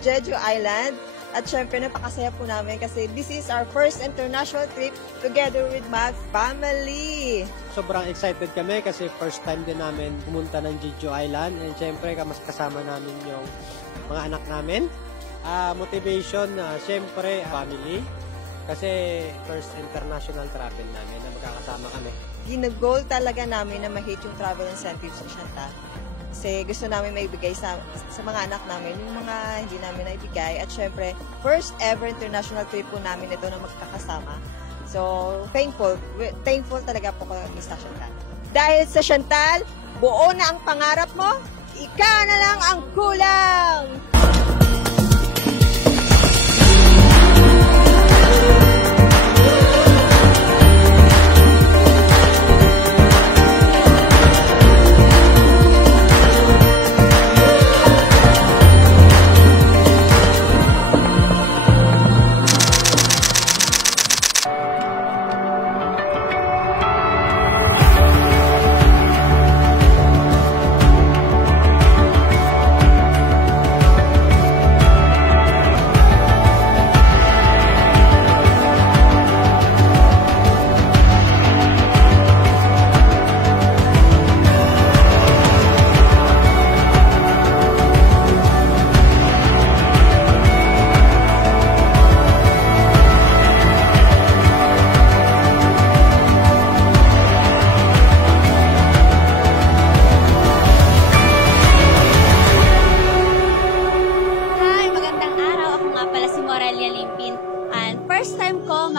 Jeju Island. At syempre, napakasaya po namin kasi this is our first international trip together with my family. Sobrang excited kami kasi first time din namin pumunta ng Jeju Island. And syempre, mas kasama namin yung mga anak namin. Motivation, syempre, family. Kasi first international travel namin na magkakasama kami. Ginagol talaga namin na ma-hit yung travel incentives sa Chantal. Kasi gusto namin maibigay sa mga anak namin yung mga hindi namin naibigay. At syempre, first ever international trip po namin ito na magkakasama. So, thankful talaga po kami sa Chantal. Dahil sa Chantal, buo na ang pangarap mo, ika na lang ang kulang!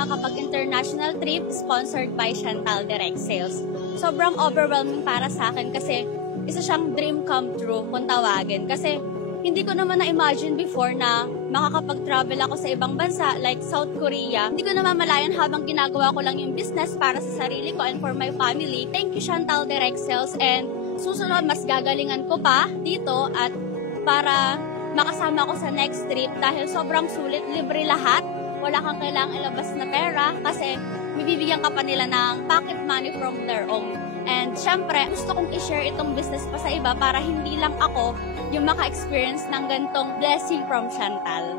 Makapag-international trip sponsored by Chantal Direct Sales. Sobrang overwhelming para sa akin kasi isa siyang dream come true kung tawagin. Kasi hindi ko naman na-imagine before na makakapag-travel ako sa ibang bansa like South Korea. Hindi ko namamalayan habang ginagawa ko lang yung business para sa sarili ko and for my family. Thank you Chantal Direct Sales, and susunod mas gagalingan ko pa dito at para makasama ko sa next trip dahil sobrang sulit, libre lahat. Wala kang kailangang ilabas na pera kasi bibigyan ka pa nila ng pocket money from their own. And syempre, gusto kong i-share itong business pa sa iba para hindi lang ako yung maka-experience ng ganitong blessing from Chantal.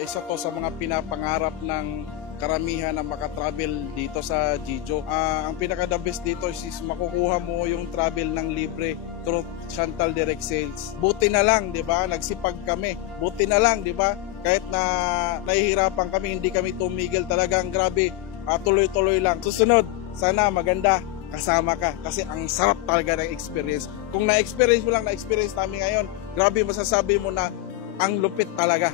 Isa to sa mga pinapangarap ng karamihan na makatravel dito sa Jeju. Ang pinaka-the best dito is makukuha mo yung travel ng libre through Chantal Direct Sales. Buti na lang, di ba? Nagsipag kami. Buti na lang, di ba? Kahit na nahihirapan kami, hindi kami tumigil. Talagang grabe, tuloy-tuloy lang. Susunod, sana maganda kasama ka kasi ang sarap talaga ng experience. Kung na-experience mo lang, na-experience namin ngayon, grabe masasabi mo na ang lupit talaga.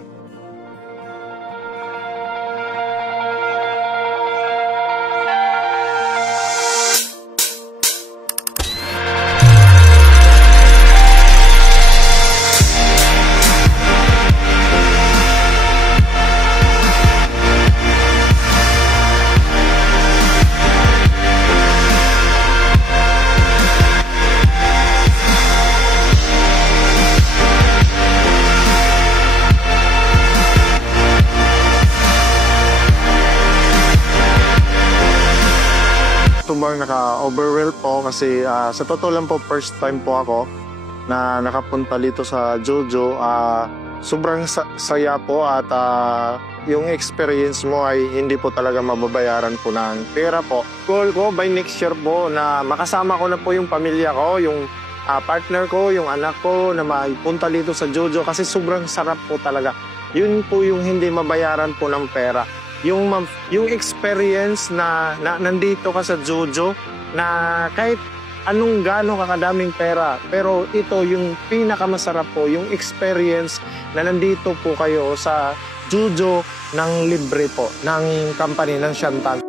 Sobrang naka-overwhelm po kasi sa totoo lang po first time po ako na nakapunta dito sa Jeju. Sobrang saya po at yung experience mo ay hindi po talaga mababayaran po ng pera po. Goal ko by next year po na makasama ko na po yung pamilya ko, yung partner ko, yung anak ko na maipunta dito sa Jeju kasi sobrang sarap po talaga. Yun po yung hindi mabayaran po ng pera. Yung experience na nandito ka sa Jeju na kahit anong gano'ng kakadaming pera, pero ito yung pinakamasarap po, yung experience na nandito po kayo sa Jeju ng libre po, ng company ng Chantal.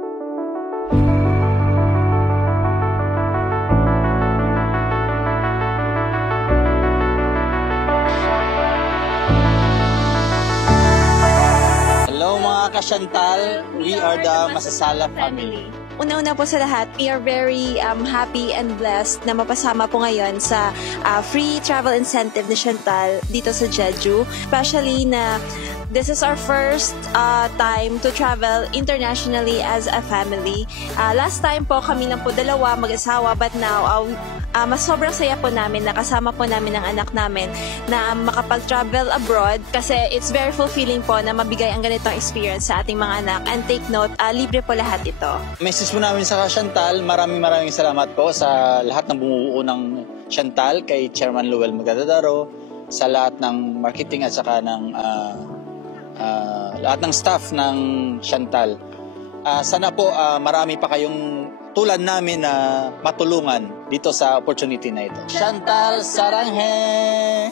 ka-Chantal, we are the Masasala family. Una-una po sa lahat, we are very happy and blessed na mapasama po ngayon sa free travel incentive ni Chantal dito sa Jeju. Especially na this is our first time to travel internationally as a family. Last time po kami lang po dalawa mag-asawa, but now mas sobrang saya po namin na kasama po namin ang anak namin na makapag-travel abroad kasi it's very fulfilling po na mabigay ang ganitong experience sa ating mga anak. And take note, libre po lahat ito. Message po namin sa Chantal, maraming salamat po sa lahat ng bumubuo ng Chantal, kay Chairman Luel Magdadaro, sa lahat ng marketing at saka ng lahat ng staff ng Chantal. Sana po marami pa kayong tulad namin na matulungan dito sa opportunity na ito. Chantal, saranghen!